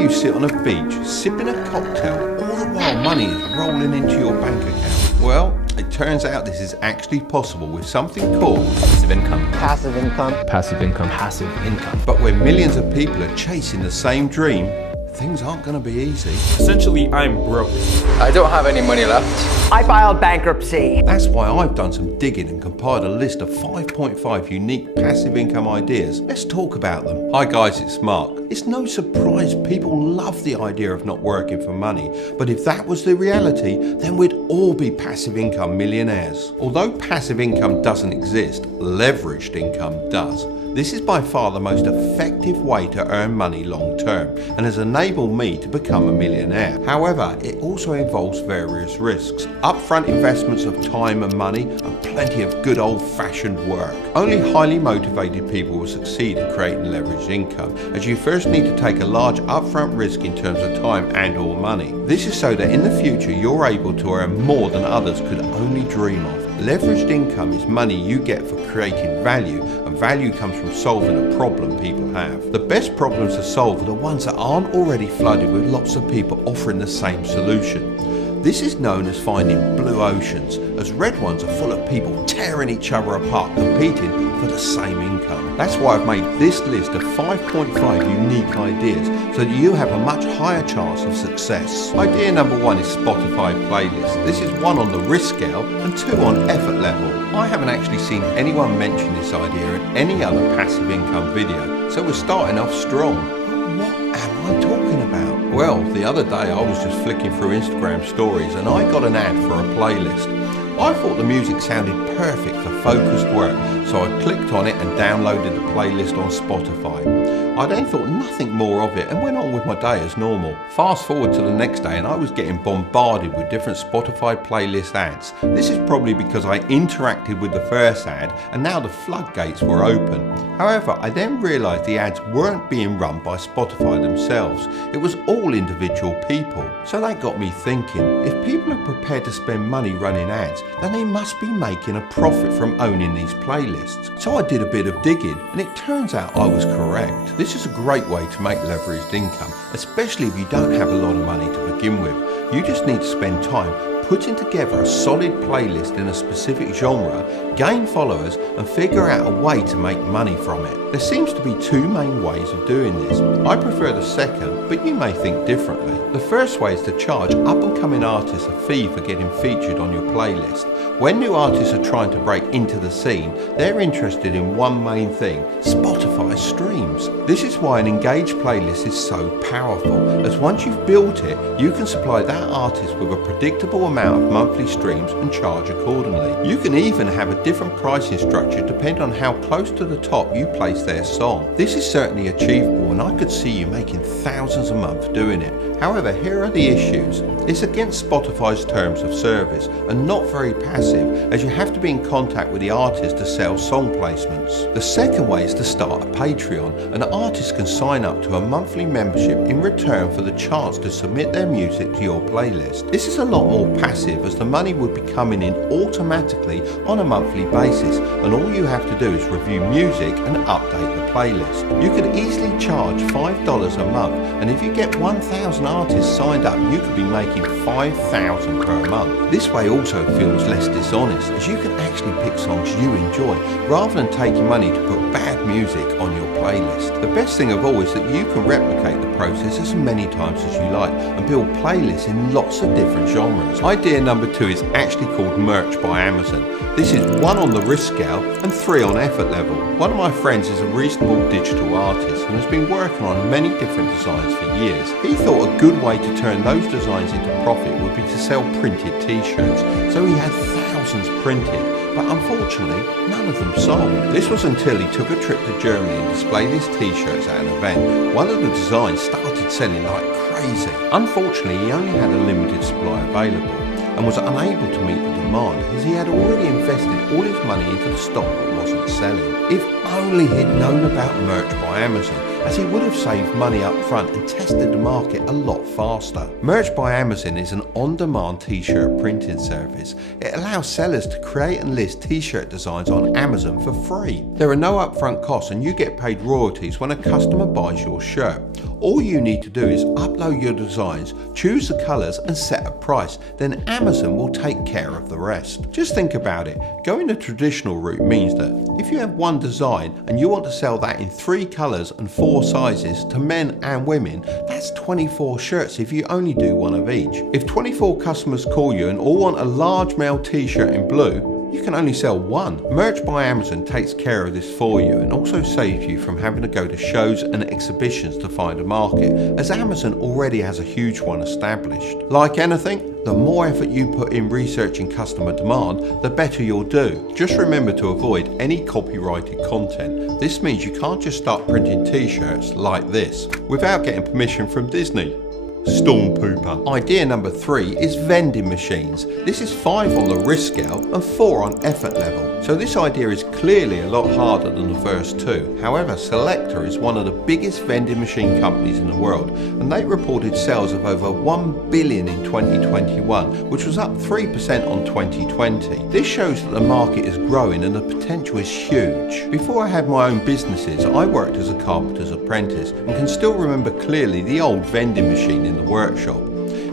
you sit on a beach sipping a cocktail, all the while money is rolling into your bank account? Well, it turns out this is actually possible with something called passive income. Passive income. Passive income. Passive income. But when millions of people are chasing the same dream, things aren't going to be easy. Essentially, I'm broke. I don't have any money left. I filed bankruptcy. That's why I've done some digging and compiled a list of 5.5 unique passive income ideas. Let's talk about them. Hi guys, it's Mark. It's no surprise people love the idea of not working for money, but if that was the reality, then we'd all be passive income millionaires. Although passive income doesn't exist, leveraged income does. This is by far the most effective way to earn money long term and has enabled me to become a millionaire. However, it also involves various risks, upfront investments of time and money, and plenty of good old-fashioned work. Only highly motivated people will succeed in creating leveraged income, as you first need to take a large upfront risk in terms of time and or money. This is so that in the future you're able to earn more than others could only dream of. Leveraged income is money you get for creating value, and value comes from solving a problem people have. The best problems to solve are the ones that aren't already flooded with lots of people offering the same solution. This is known as finding blue oceans, as red ones are full of people tearing each other apart, competing for the same income. That's why I've made this list of 5.5 unique ideas so that you have a much higher chance of success. Idea number 1 is Spotify playlist. This is 1 on the risk scale and 2 on effort level. I haven't actually seen anyone mention this idea in any other passive income video, so we're starting off strong. What am I talking about? Well, the other day I was just flicking through Instagram stories and I got an ad for a playlist. I thought the music sounded perfect for focused work, so I clicked on it and downloaded the playlist on Spotify. I then thought nothing more of it and went on with my day as normal. Fast forward to the next day and I was getting bombarded with different Spotify playlist ads. This is probably because I interacted with the first ad and now the floodgates were open. However, I then realised the ads weren't being run by Spotify themselves. It was all individual people. So that got me thinking, if people are prepared to spend money running ads, then they must be making a profit from owning these playlists. So I did a bit of digging and it turns out I was correct. This is a great way to make leveraged income, especially if you don't have a lot of money to begin with. You just need to spend time putting together a solid playlist in a specific genre, gain followers and figure out a way to make money from it. There seems to be 2 main ways of doing this. I prefer the second, but you may think differently. The first way is to charge up and coming artists a fee for getting featured on your playlist. When new artists are trying to break into the scene, they're interested in one main thing: Spotify streams. This is why an engaged playlist is so powerful, as once you've built it, you can supply that artist with a predictable amount of monthly streams and charge accordingly. You can even have a different pricing structure depending on how close to the top you place their song. This is certainly achievable and I could see you making thousands a month doing it. However, here are the issues. It's against Spotify's terms of service and not very passive, as you have to be in contact with the artist to sell song placements. The second way is to start a Patreon. An artist can sign up to a monthly membership in return for the chance to submit their music to your playlist. This is a lot more passive, as the money would be coming in automatically on a monthly basis, and all you have to do is review music and update the playlist. You could easily charge $5 a month, and if you get 1,000 artists signed up, you could be making $5,000 per month. This way also feels less dishonest, as you can actually pick songs you enjoy rather than taking money to put bad music on your playlist. The best thing of all is that you can replicate the process as many times as you like and build playlists in lots of different genres. Idea number 2 is actually called merch by Amazon. This is 1 on the risk scale and 3 on effort level. One of my friends is a reasonable digital artist and has been working on many different designs for years. He thought a good way to turn those designs into profit would be to sell printed t-shirts, so he had thousands printed, but unfortunately none of them sold. This was until he took a trip to Germany and displayed his t-shirts at an event. One of the designs started selling like crazy. Unfortunately, he only had a limited supply available and was unable to meet the demand, as he had already invested all his money into the stock that wasn't selling. If only he'd known about merch by Amazon, as he would have saved money up front and tested the market a lot faster. Merch by Amazon is an on-demand t-shirt printing service. It allows sellers to create and list t-shirt designs on Amazon for free. There are no upfront costs and you get paid royalties when a customer buys your shirt. All you need to do is upload your designs, choose the colours and set a price. Then Amazon will take care of the rest. Just think about it. Going the traditional route means that if you have one design and you want to sell that in 3 colours and 4 sizes to men and women, that's 24 shirts if you only do one of each. If 24 customers call you and all want a large male t-shirt in blue, you can only sell one. Merch by Amazon takes care of this for you and also saves you from having to go to shows and exhibitions to find a market, as Amazon already has a huge one established. Like anything, the more effort you put in researching customer demand, the better you'll do. Just remember to avoid any copyrighted content. This means you can't just start printing t-shirts like this without getting permission from Disney. Storm pooper. Idea number 3 is vending machines. This is 5 on the risk scale and 4 on effort level. So this idea is clearly a lot harder than the first 2. However, Selector is one of the biggest vending machine companies in the world, and they reported sales of over 1 billion in 2021, which was up 3% on 2020. This shows that the market is growing and the potential is huge. Before I had my own businesses, I worked as a carpenter's apprentice and can still remember clearly the old vending machine in the workshop.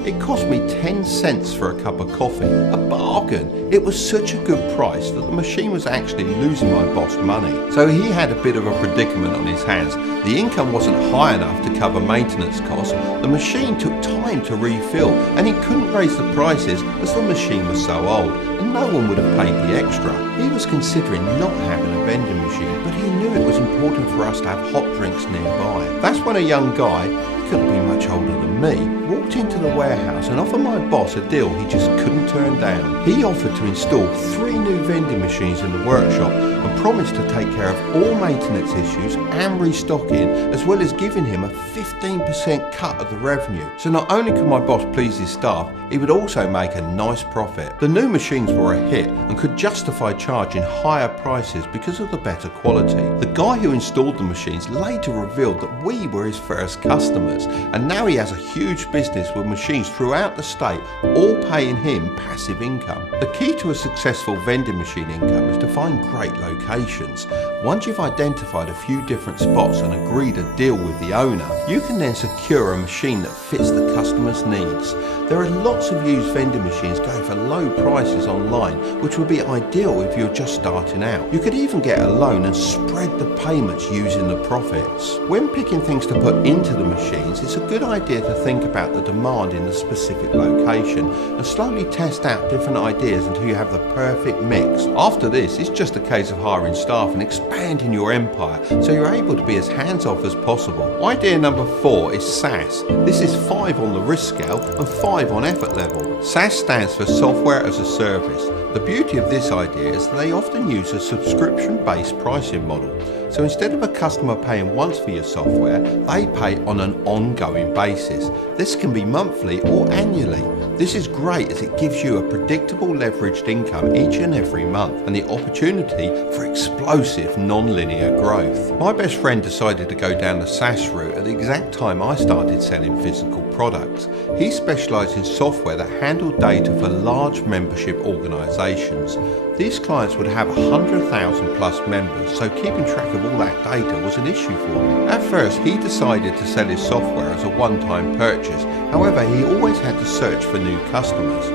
It cost me 10 cents for a cup of coffee, a bargain. It was such a good price that the machine was actually losing my boss money. So he had a bit of a predicament on his hands. The income wasn't high enough to cover maintenance costs, the machine took time to refill, and he couldn't raise the prices as the machine was so old, and no one would have paid the extra. He was considering not having a vending machine, but he knew it was important for us to have hot drinks nearby. That's when a young guy, couldn't be much older than me, walked into the warehouse and offered my boss a deal he just couldn't turn down. He offered to install 3 new vending machines in the workshop and promised to take care of all maintenance issues and restocking, as well as giving him a 15% cut of the revenue. So not only could my boss please his staff, he would also make a nice profit. The new machines were a hit and could justify charging higher prices because of the better quality. The guy who installed the machines later revealed that we were his first customers, and now he has a huge business with machines throughout the state, all paying him passive income. The key to a successful vending machine income is to find great locations. Once you've identified a few different spots and agreed a deal with the owner, you can then secure a machine that fits the customer's needs. There are lots of used vending machines going for low prices online, which would be ideal if you're just starting out. You could even get a loan and spread the payments using the profits. When picking things to put into the machines, it's a good idea to think about the demand in the specific location and slowly test out different ideas until you have the perfect mix. After this, it's just a case of hiring staff and expanding your empire so you're able to be as hands-off as possible. Idea number 4 is SaaS. This is 5 on the risk scale and 5 on effort level. SaaS stands for Software as a Service. The beauty of this idea is that they often use a subscription-based pricing model. So instead of a customer paying once for your software, they pay on an ongoing basis. This can be monthly or annually. This is great as it gives you a predictable leveraged income each and every month and the opportunity for explosive non-linear growth. My best friend decided to go down the SaaS route at the exact time I started selling physical products. He specialised in software that handled data for large membership organisations. These clients would have 100,000 plus members, so keeping track of all that data was an issue for him. At first, he decided to sell his software as a one-time purchase. However, he always had to search for new customers.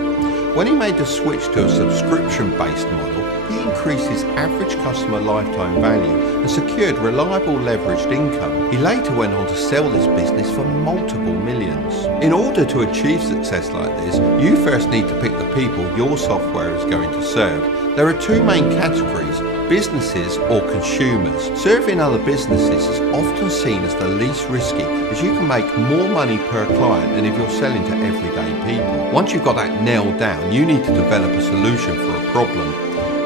When he made the switch to a subscription-based model, he increased his average customer lifetime value and secured reliable leveraged income. He later went on to sell this business for multiple millions. In order to achieve success like this, you first need to pick the people your software is going to serve. There are 2 main categories: businesses or consumers. Serving other businesses is often seen as the least risky, as you can make more money per client than if you're selling to everyday people. Once you've got that nailed down, you need to develop a solution for a problem.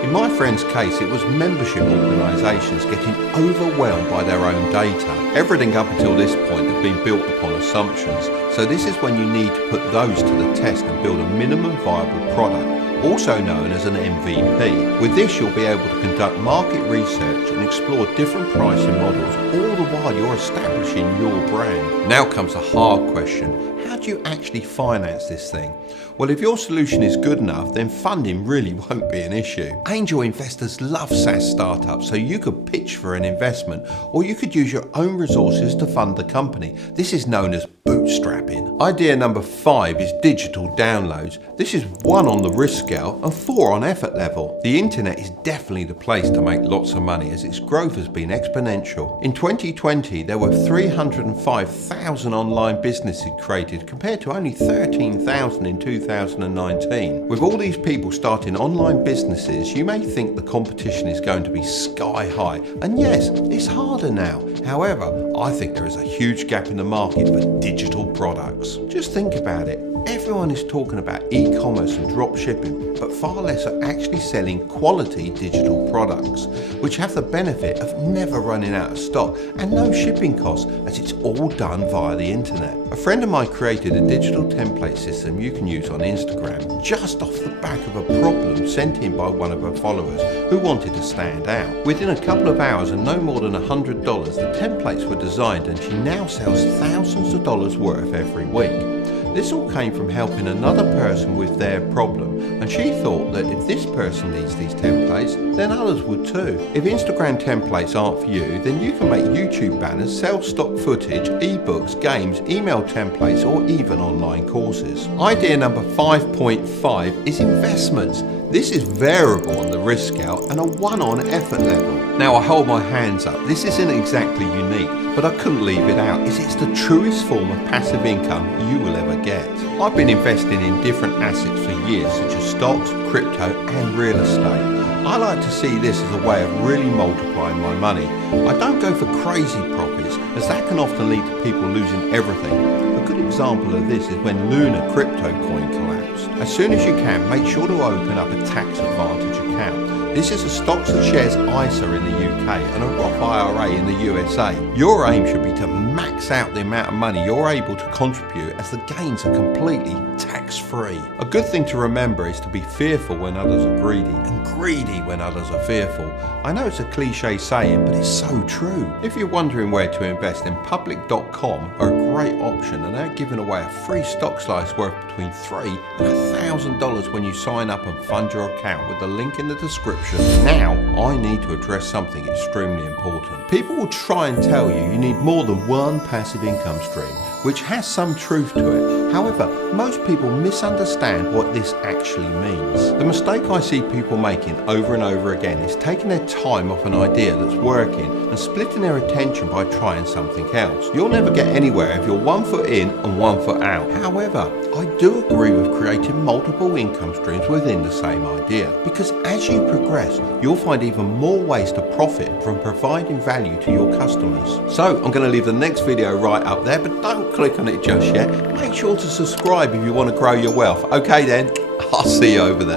In my friend's case, it was membership organisations getting overwhelmed by their own data. Everything up until this point had been built upon assumptions, so this is when you need to put those to the test and build a minimum viable product. also known as an MVP. With this, you'll be able to conduct market research and explore different pricing models, all the while you're establishing your brand. Now comes a hard question. How do you actually finance this thing? Well, if your solution is good enough, then funding really won't be an issue. Angel investors love SaaS startups, so you could pitch for an investment, or you could use your own resources to fund the company. This is known as bootstrapping. Idea number 5 is digital downloads. This is 1 on the risk scale and 4 on effort level. The internet is definitely the place to make lots of money, as its growth has been exponential. In 2020, there were 305,000 online businesses created, compared to only 13,000 in 2019. With all these people starting online businesses, you may think the competition is going to be sky high. And yes, it's harder now. However, I think there is a huge gap in the market for digital products. Just think about it. Everyone is talking about e-commerce and drop shipping, but far less are actually selling quality digital products, which have the benefit of never running out of stock and no shipping costs, as it's all done via the internet. A friend of mine created a digital template system you can use on Instagram, just off the back of a problem sent in by one of her followers who wanted to stand out. Within a couple of hours and no more than $100, the templates were designed, and she now sells thousands of dollars worth every week. This all came from helping another person with their problem, and she thought that if this person needs these templates, then others would too. If Instagram templates aren't for you, then you can make YouTube banners, sell stock footage, ebooks, games, email templates, or even online courses. Idea number 5.5 is investments. This is variable on the risk scale and a 1 on effort level. Now I hold my hands up, this isn't exactly unique, but I couldn't leave it out, as it's the truest form of passive income you will ever get. I've been investing in different assets for years, such as stocks, crypto and real estate. I like to see this as a way of really multiplying my money. I don't go for crazy profits, as that can often lead to people losing everything. A good example of this is when Luna crypto coin collapsed. As soon as you can, make sure to open up a tax advantage account. This is a stocks and shares ISA in the UK and a Roth IRA in the USA. Your aim should be to max out the amount of money you're able to contribute, as the gains are completely tax-free. A good thing to remember is to be fearful when others are greedy, and greedy when others are fearful. I know it's a cliche saying, but it's so true. If you're wondering where to invest, then public.com are a great option, and they're giving away a free stock slice worth between $3,000 and $1,000 when you sign up and fund your account with the link in the description. Now, I need to address something extremely important. People will try and tell you need more than one passive income stream, which has some truth to it. However, most people misunderstand what this actually means. The mistake I see people making over and over again is taking their time off an idea that's working and splitting their attention by trying something else. You'll never get anywhere if you're 1 foot in and 1 foot out. However, I do agree with creating multiple income streams within the same idea, because as you progress, you'll find even more ways to profit from providing value to your customers. So I'm going to leave the next video right up there, but don't click on it just yet. Make sure to subscribe if you want to grow your wealth. Okay then, I'll see you over there.